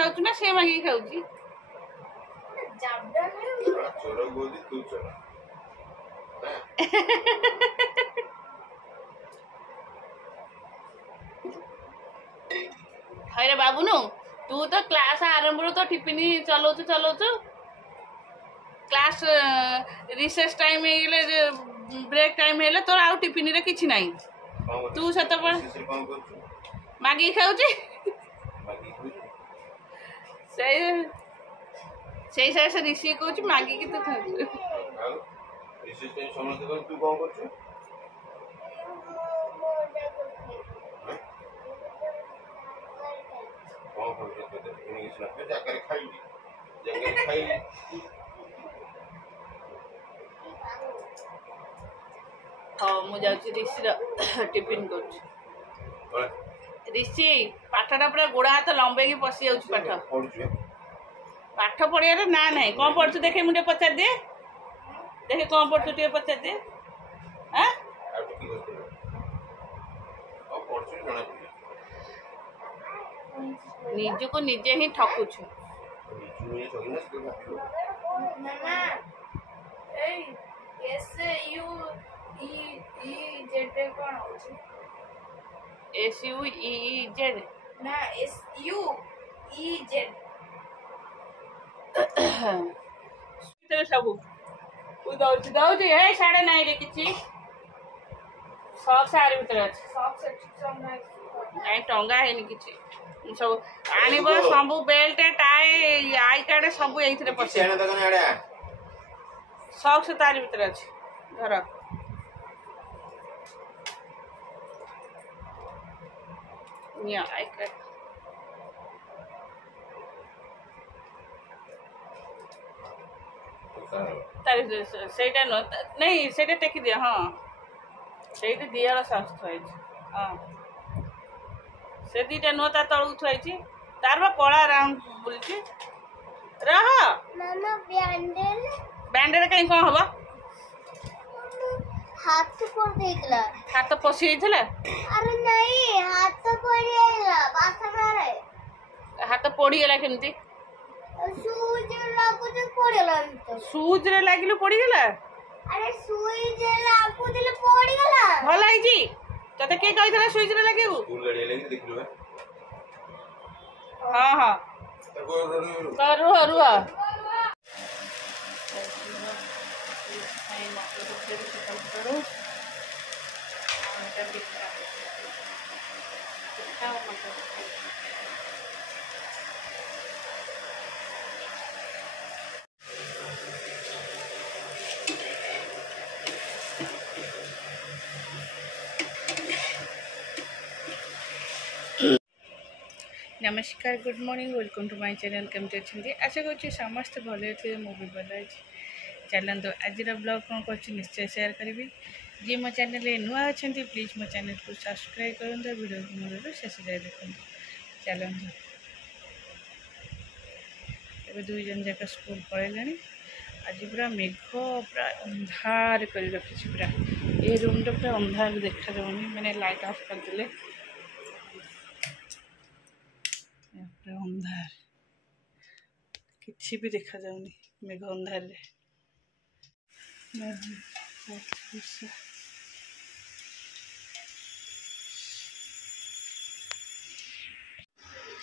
खाऊ ना से मांगी खाऊ अरे बाबू नु तू तो क्लास आरंभ तो टिफिन चलाऊ class recess time break time है तोर आउ टिफिन रे किछि नाही तू सत मागी खाऊ से ऋषि कहूँ मागी की तू खाऊ हाँ मुझे ऋषि टिफिन कर ऋषि पाठटा पूरा गोड़ा हाथ लंबे पशि जा पाठ पढ़िया ना ना कौन पढ़ु देखे मुझे पचार दे देखे कौन पढ़ु टे पचार दे निज को निजे ही ठकुछु SUEEZ ना SUEZ सब दौड़ है साढ़े नाइन रे किछि सॉक्स आरे भीतर अछि सॉक्स नाइ टंगा है किछि सब आनिब सब बेल्ट टाई आई कार्ड सब एइथरे पछे सॉक्स तारी भीतर अछि धर निया आई कार्ड ସେଇଟା ନାଇଁ ସେଇଟା ଟେକି ଦିଅ ହଁ ସେଇଠି ଦିଆର ସାହସ ଥୁଆ ହେଇଛି ହଁ ସେ ଦିଟା ନୁହଁ ତା ତଳକୁ ଥୁଆ ହେଇଛି ତାର ବା କଳା ରାଉଣ୍ଡ ବୁଲିଛି ରହ ବ୍ୟାଣ୍ଡେଡ୍ କାହିଁ କ'ଣ ହବ ହାତ ପଶି ଯାଇଥିଲା ହାତ ପୋଡ଼ିଗଲା କେମିତି ସୁଜ୍ ରେ ଲାଗିଲୁ ପୋଡ଼ିଗଲା ଭଲ ହେଇଛି ତତେ କିଏ କହିଥିଲା ସୁଇଚ୍ ରେ ଲାଗିବୁ ହଁ ହଁ ରୁହ ରୁହ नमस्कार good morning welcome to my channel केमती अच्छे आशा करुँच समस्त भले थे मु भी भल अच्छी चलते आज ब्लॉग कौन कर निश्चय शेयर करी जी मो चैनल नुआ अच्छा प्लीज मो चैनल को सब्सक्राइब करूँ वीडियो को मूल शेष जाए देखते चलते ए दुई जन जाक स्कूल पलैले आज पूरा मेघ पूरा अंधार कर रखी पूरा ये रूम टा पूरा अंधार देखा जाऊनी मैंने लाइट ऑफ करदे पूरा अंधार किसी भी देखा जाऊनी मेघ अंधार रे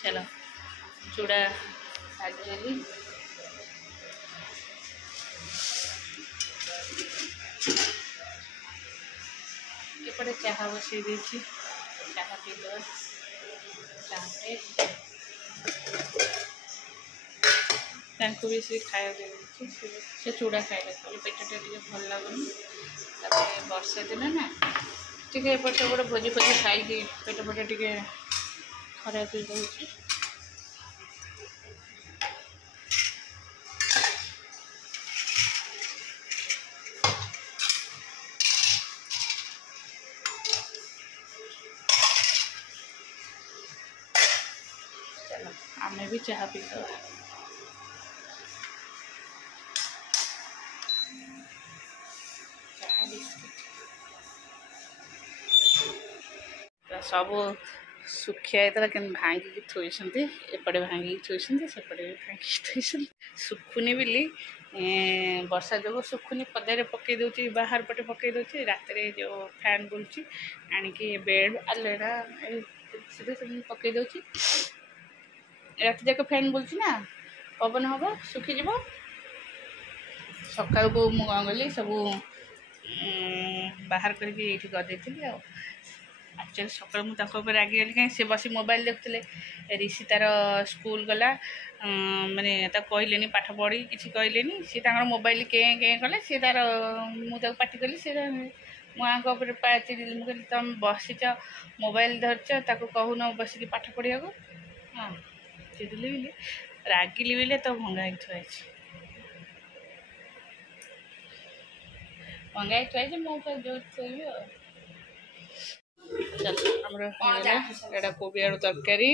चलो चूड़ा भाजी एपटे चाह बसई दे चाह पीद तांको भी से खाया दे से चूड़ा खाइले पेटटा टे भल लगुनि वर्षा दिन ना टे एपट सेपट भोजी फोजी खाई पेट पेट टे खराब हो जाऊँगी चलो आमे भी चाह पीद सब ଶୁଖିଆ ହେଇଥିଲା କିନ୍ତୁ ଭାଙ୍ଗିକି ଥୋଇଛନ୍ତି, ଏପଟେ ଭାଙ୍ଗିକି ଥୋଇଛନ୍ତି, ସେପଟେ ବି ଭାଙ୍ଗିକି ଥୋଇଛନ୍ତି। ଶୁଖୁନି ବୋଲି ବର୍ଷା ଯୋଗୁଁ ଶୁଖୁନି, ପଦାରେ ପକାଇ ଦେଉଛି, ବାହାର ପଟେ ପକାଇ ଦେଉଛି। ରାତିରେ ଯେଉଁ ଫ୍ୟାନ୍ ବୁଲୁଛି ଆଣିକି ବେଡ଼୍ ଆଲମିରା ସେମିତି ପକାଇ ଦେଉଛି। ରାତି ଯାକ ଫ୍ୟାନ୍ ବୁଲୁଛି ନା, ପବନ ହେବ, ଶୁଖିଯିବ। ସକାଳକୁ ମୁଁ କ'ଣ କଲି, ସବୁ ବାହାର କରିକି ଏଇଠି କରିଦେଇଥିଲି। ଆଉ ଆକ୍ଚୁଆଲି ସକାଳୁ ମୁଁ ତାଙ୍କ ଉପରେ ରାଗିଗଲି, କାହିଁକି ସେ ବସି ମୋବାଇଲ୍ ଦେଖୁଥିଲେ। ରିଷି ତାର ସ୍କୁଲ ଗଲା, ମାନେ ତାକୁ କହିଲେନି ପାଠ ପଢ଼ି, କିଛି କହିଲେନି। ସିଏ ତାଙ୍କର ମୋବାଇଲ୍ କେଁ କେଁ କଲେ। ସିଏ ତାର, ମୁଁ ତାକୁ ପାଟି କଲି, ସେ ମୋ ଆଙ୍କ ଉପରେ ଚିଡ଼ିଲି। ମୁଁ କହିଲି ତୁମେ ବସିଛ ମୋବାଇଲ୍ ଧରିଛ, ତାକୁ କହୁନ ବସିକି ପାଠ ପଢ଼ିବାକୁ। ହଁ, ଚିଡ଼ିଲି ବୋଲି, ରାଗିଲି ବୋଲି ତ ଭଙ୍ଗା ହେଇକି ଥୁଆ ହେଇଛି। ଭଙ୍ଗା ହେଇକି ଥୁଆ ହେଇଛି, ମୁଁ ଯୋଉଠି ଥୋଇବି ଆଉ। ଚାଲ, ଆମର ହେଇଗଲା ଏଇଟା କୋବି ଆଳୁ ତରକାରୀ,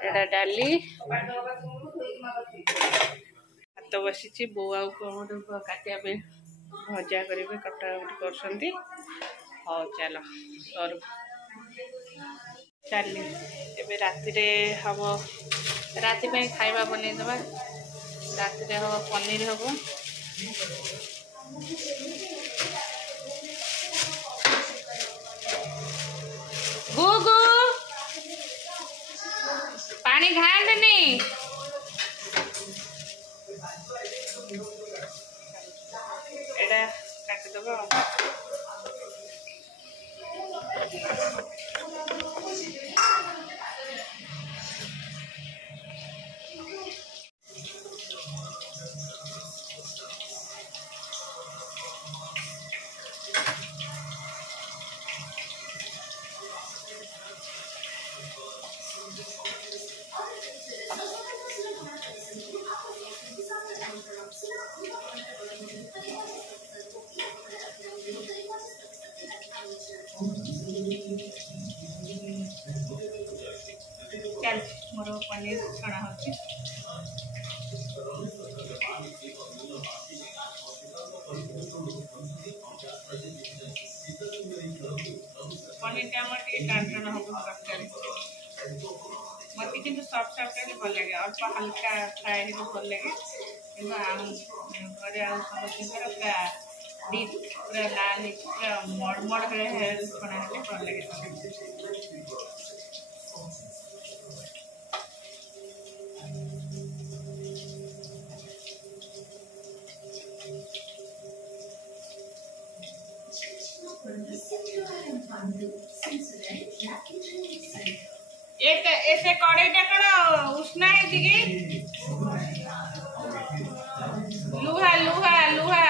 ଏଇଟା ଡାଲି, ଭାତ ବସିଛି। ବୋଉ ଆଉ କ'ଣ ଗୋଟେ କାଟିବା ପାଇଁ ଭଜା କରିବେ, କଟାକଟି କରୁଛନ୍ତି। ହଉ ଚାଲ ସରୁ। ଚାଲି ଏବେ ରାତିରେ ହେବ, ରାତି ପାଇଁ ଖାଇବା ବନେଇଦେବା। ରାତିରେ ହେବ ପନିର ହେବ। ଗୁଗୁ ପାଣି ଘାଣ୍ଟନି। ଏଇଟା କାଟିଦେବା ଆଉ। ଚାଲିଛି ମୋର ପନିର ଛଣା ହେଉଛି। ପନିରଟା ଆମର ଟିକେ ଟାଣ ହେବ ତରକାରୀ। ମୋତେ କିନ୍ତୁ ସଫ୍ଟ ତରକାରୀ ଭଲ ଲାଗେ, ଅଳ୍ପ ହାଲକା ଫ୍ରାଏ ହେଲେ ଭଲ ଲାଗେ। କିନ୍ତୁ ଘରେ ଆଉ ସମସ୍ତଙ୍କର ପୁରା ଡିପ୍, ପୁରା ଲାଲ ହେଇକି ପୁରା ମଡ଼ମଡ଼ ଛଣା ହେଲେ ଭଲ ଲାଗେ। ऐसे कड़ेईटा कौन उष्णा है लुहा लुहा लुहा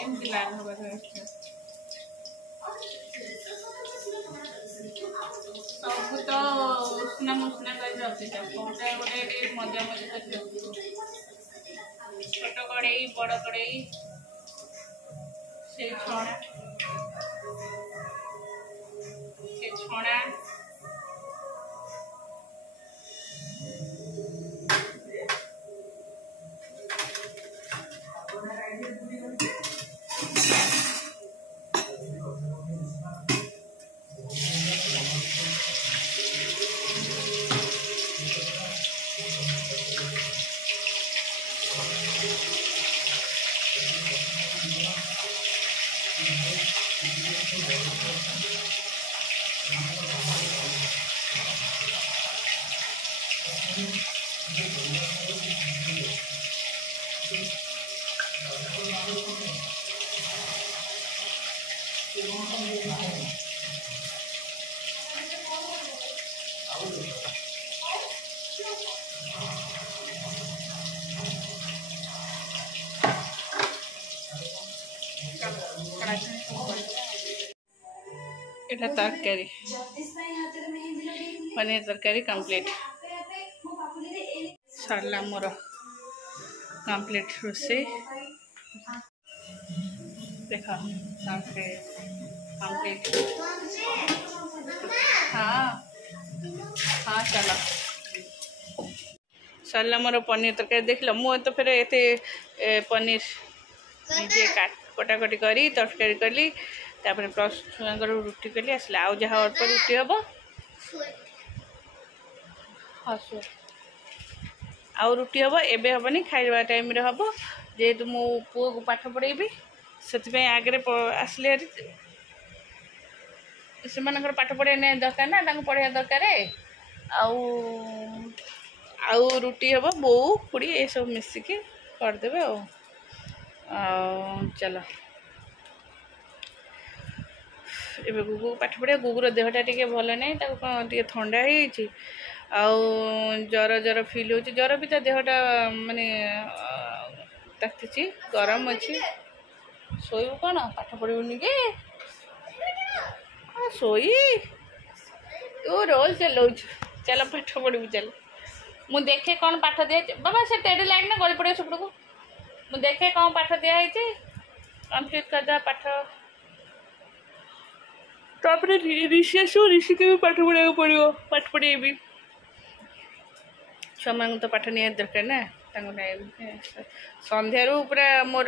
एमती लाल होगा सब तो उष्णा मुष्णा कर रखिछ कोटा गोटे मजा मजा कर छोट कड़ई बड़ कड़ई से छणा এটা তরকারি पनीर तरकारी कंप्लीट सरला मोर कंप्लीट रोसे देख कंप्लीट हाँ हाँ चलो सरला मोर पनीर तरकारी देख लो मु तो फिर एते पनीर निजे कटाकटी करी तरकारी कली तापर प्लस छुआंकर रुटी कली आसला आउ जहाँ अल्प रुटी हम हाँ आउ रुटी हम एबे हेनी खाइबा टाइम रे हम जेहेतु मो पुओ को पाठ पढ़ेबी से आगे आसले से पाठ पढ़ा दरकार ना पढ़ा दरकार आउ आउ रुटी हम बो खुड़ी ये सब मिसिकी करदेवे चलो एबे गुगु पाठ पढ़िया गुगुर देहटा टी भल ना टे थंडा हो जर जर फिल हो जर भी ता देहटा माने ताती गरम अच्छी शोब कौन पाठ पढ़ुनि कि शोई तू रोल चलाऊ चल पाठ पढ़ू चल मु देखे कौन पाठ दिया बाबा से टेढ़े लाइन ना गली पड़े सेपट को मु देखे कौन पाठ दिखाई कंप्लीट करदे पाठ तापर ऋषि आसो ऋषि के भी पाठ पढ़ा पड़ो पाठ पढ़ेबी छुआ मान तो पाठ नहीं दरकार ना संध्या पूरा मोर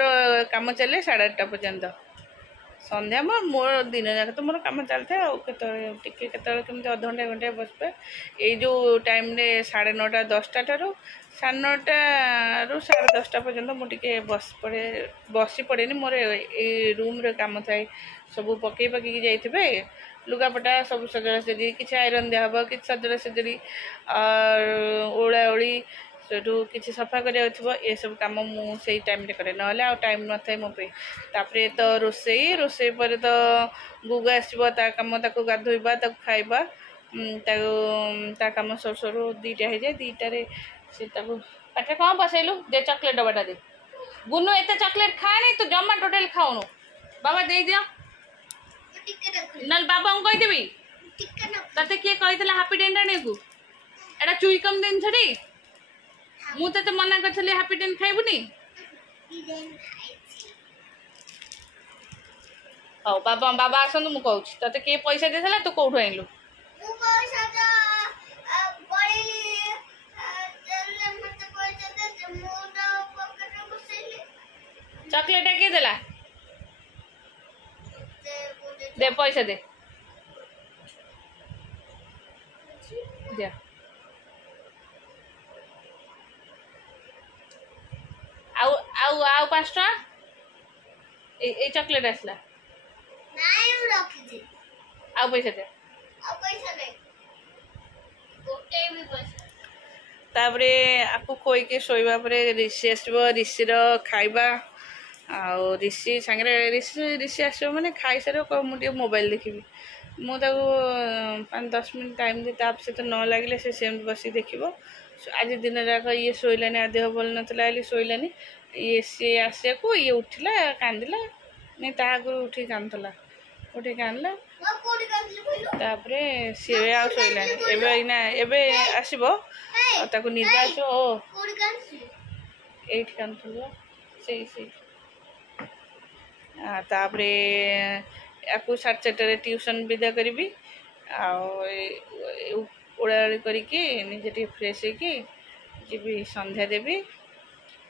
काम चले 8:30 पर्यंत संध्या मोर दिन जाक तो मोर काम चलता है टे केमी अध घंटे घंटे बस पे ये जो टाइम रे 9:30 10टा ठार 9:30 ରୁ 10:30 पर्यंत मुझे बसी पड़े मोर ये रूम रे काम थाए सब पकई पकई जाइए लुगापटा सब सजड़ा सजी किसी आयरन दिहब कि सजड़ा सजड़ी और ओला ओली सेठू किसी सफा करा ये सब कम मुझे टाइम रे करे ना टाइम न था मो पे तो रोसई रोसई पर तो गुगु आसो कम गाधोबा खाइबा ता कम सर सरू 2टा हो जाए 2टारे से पाटे कौन बसैलु दे चॉकलेट डबाटा दे गुनु एत चॉकलेट खाए तू जमा टोटल खाऊनु बाबा दे दियो नल बाबा को कहीदेवी ते किए कही हापी डेंट आने को एटा चुईकम दिन छड़ी मु ते मना करी हापी डेंट खाइबुनी हाँ बाबा बाबा आसतु मुझे कहूँ ते किए पैसा देला तू कौटू आइलु चॉकलेट किए देला दे पैसा दे दिया आउ आउ आउ 5 टका ए चॉकलेट आसला आउ पैसा दे तापरे आपको खोई के शोइबा परे ऋषि आसबो ऋषिर खाइबा आउ ऋषि सांगे ऋषि आसो मैंने खाई सारे मुझे मोबाइल देखी मुझे 5-10 मिनट टाइम दे ताप से तो न लगे से सेम बस देखो आज दिन जाक ये शोलानी आ देह भल नाला शोलानी ये सी आसिया को ये उठला कांदिला नहीं ता उठी कांदला उठी कांदला तापरे सी आ शोलानी एना एबे आसबो ताको निद आसो ओ एट कांदला से तापरे आपको 4:30 ट्यूशन विदा करी ओड़ाओड़ी करके निजे फ्रेश होगी जी संध्या देवी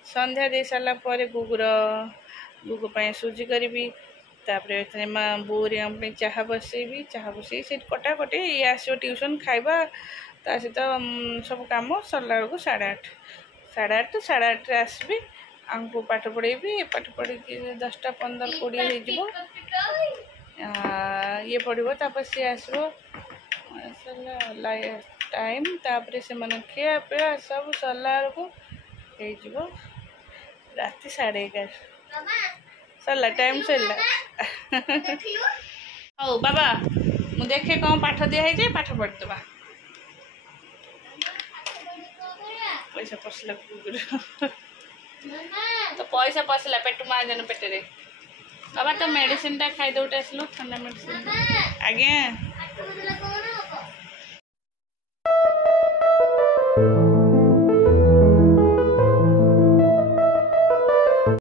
संध्या दे सारा पर गुगु सुजी करी तापर बोरी चाह बसैबी चाह बसई से कटाकटी ये आसो ट्यूशन खाइबा ता सहित सब कम सरला बेलू 8:30 तो 8:30 आसबी आमको पाठ पढ़ेबी पाठ पढ़ी 10टा 15 20 हो ये पढ़ो तापर सी आसो टाइम तापर से मन खिया पिया सब सरला बेलू हो राति 11:30 सरला टाइम सरला हौ बाबा मु देखे कौन पाठ दिखाई पाठ पढ़ीदबा पैसा पसला तो पैसा पसला पेट मार देन पेटे बाबा तो मेडिसिन टा खाई दौटे आसलु ठंडा मेडिसिन आज्ञा